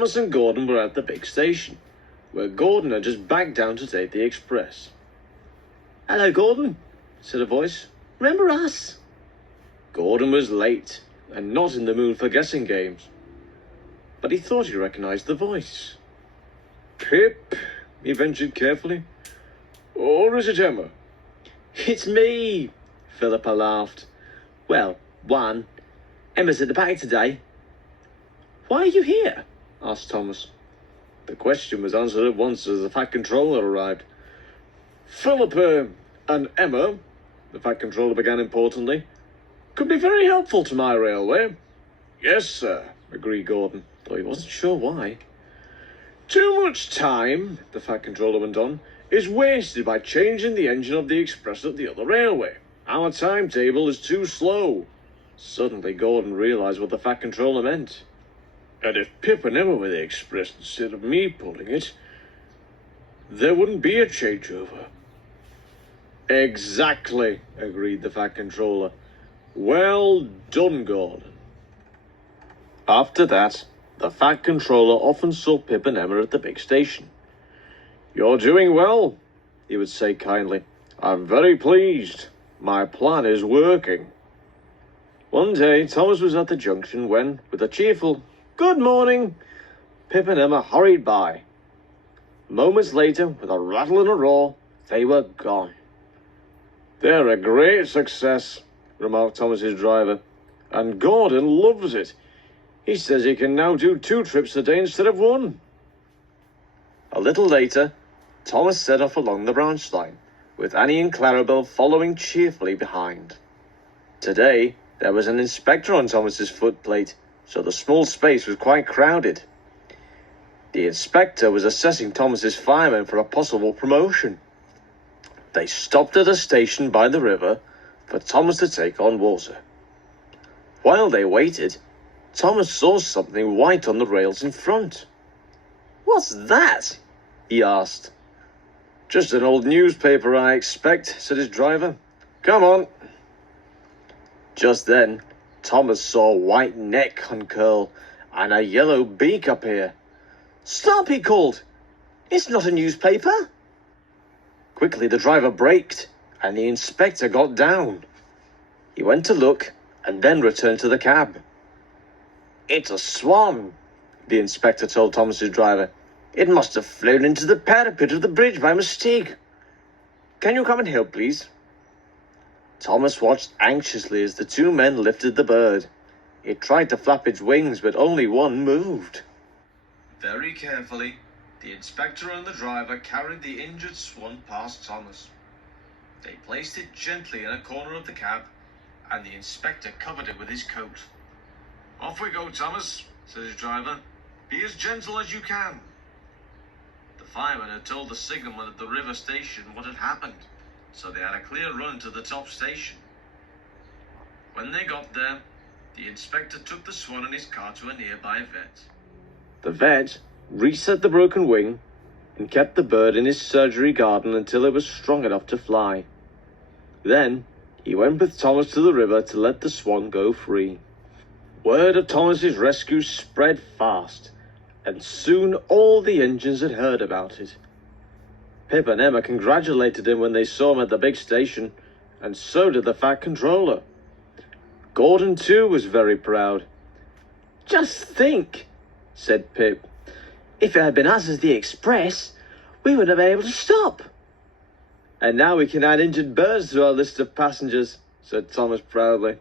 Thomas and Gordon were at the big station, where Gordon had just backed down to take the express. "Hello, Gordon," said a voice. "Remember us?" Gordon was late and not in the mood for guessing games, but he thought he recognized the voice. "Pip," he ventured carefully. "Or is it Emma?" "It's me," Philippa laughed. "Well, one. Emma's at the back today." "Why are you here?" asked Thomas. The question was answered at once as the Fat Controller arrived. "Philippa and Emma," the Fat Controller began importantly, "could be very helpful to my railway." "Yes, sir," agreed Gordon, though he wasn't sure why. "Too much time," the Fat Controller went on, "is wasted by changing the engine of the express at the other railway. Our timetable is too slow." Suddenly Gordon realized what the Fat Controller meant. "And if Pip and Emma were the express instead of me pulling it, there wouldn't be a changeover." "Exactly," agreed the Fat Controller. "Well done, Gordon." After that, the Fat Controller often saw Pip and Emma at the big station. "You're doing well," he would say kindly. "I'm very pleased. My plan is working." One day, Thomas was at the junction when, with a cheerful "Good morning," Pip and Emma hurried by. Moments later, with a rattle and a roar, they were gone. "They're a great success," remarked Thomas's driver, "and Gordon loves it. He says he can now do 2 trips a day instead of 1. A little later, Thomas set off along the branch line, with Annie and Clarabelle following cheerfully behind. Today, there was an inspector on Thomas's footplate, so the small space was quite crowded. The inspector was assessing Thomas's firemen for a possible promotion. They stopped at a station by the river for Thomas to take on water. While they waited, Thomas saw something white on the rails in front. "What's that?" he asked. "Just an old newspaper, I expect," said his driver. "Come on." Just then, Thomas saw a white neck uncurl and a yellow beak appear. "Stop!" he called. "It's not a newspaper." Quickly the driver braked, and the inspector got down. He went to look, and then returned to the cab. "It's a swan," the inspector told Thomas's driver. "It must have flown into the parapet of the bridge by mistake. Can you come and help, please?" Thomas watched anxiously as the 2 men lifted the bird. It tried to flap its wings, but only one moved. Very carefully, the inspector and the driver carried the injured swan past Thomas. They placed it gently in a corner of the cab, and the inspector covered it with his coat. "Off we go, Thomas," said his driver. "Be as gentle as you can." The fireman had told the signalman at the river station what had happened, so they had a clear run to the top station. When they got there, the inspector took the swan in his car to a nearby vet. The vet reset the broken wing and kept the bird in his surgery garden until it was strong enough to fly. Then he went with Thomas to the river to let the swan go free. Word of Thomas's rescue spread fast, and soon all the engines had heard about it. Pip and Emma congratulated him when they saw him at the big station, and so did the Fat Controller. Gordon, too, was very proud. "Just think," said Pip. "If it had been us as the express, we wouldn't have been able to stop." "And now we can add injured birds to our list of passengers," said Thomas proudly.